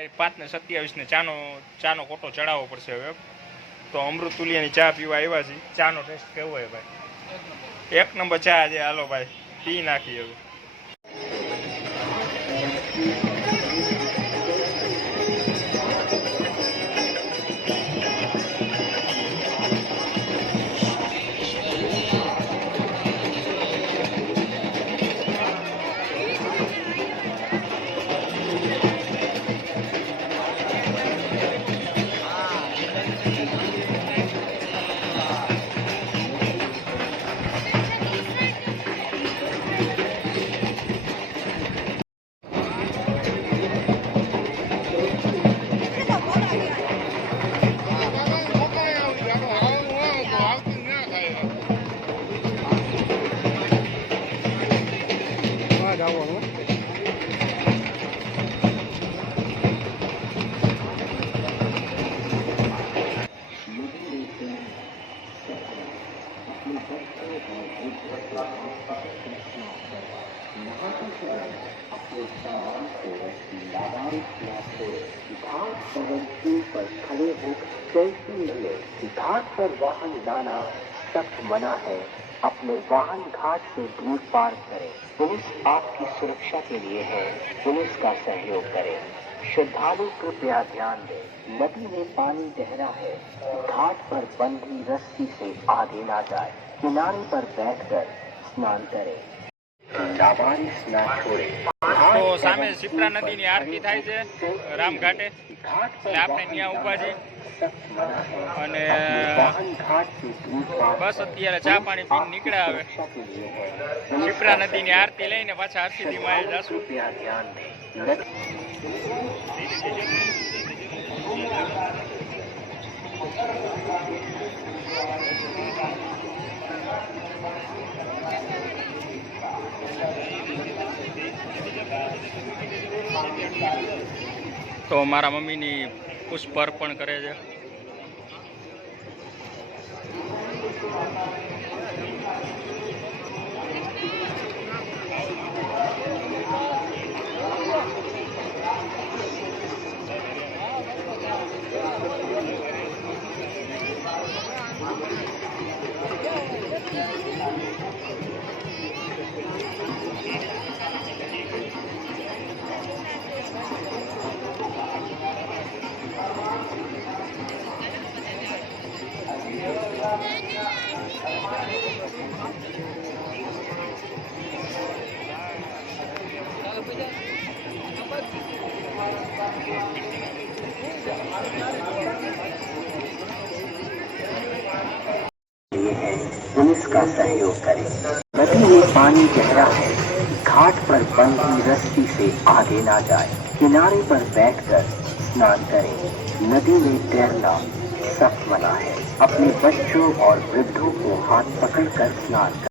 भाई 5:27 ने चानो कोटो चढ़ावो पड़शे हवे। तो अमृत तुलियानी चा पीवा आव्या छे। चानो टेस्ट केवो है भाई? एक नंबर चा छे। हालो भाई पी नाखी हवे। घाट पर वाहन लाना सख्त मना है। अपने वाहन घाट से दूर पार करें। पुलिस आपकी सुरक्षा के लिए है। पुलिस का सहयोग करें। श्रद्धालु कृपया ध्यान दें, नदी में पानी गहरा है। घाट पर बंधी रस्सी से आगे ना जाए। किनारे पर बैठकर स्नान करें। लावारिस ना छोड़े। तो सामे शिप्रा नदी ની આરતી થાય છે રામઘાટે, એટલે આપણે ત્યાં ઊભા છીએ અને બસ અત્યારે ચા પાણી પીને નીકળ્યા હવે શિપ્રા નદી ની આરતી લઈને પાછા હરસિદ્ધિમાં જશું। तो मारा मम्मी नी पुष्प अर्पण करे छे। पुलिस का सहयोग करें। नदी में पानी गहरा है। घाट पर बंधी रस्सी से आगे ना जाए। किनारे पर बैठकर स्नान करें। नदी में तैरना सख्त मना है। अपने बच्चों और वृद्धों को हाथ पकड़कर स्नान करें।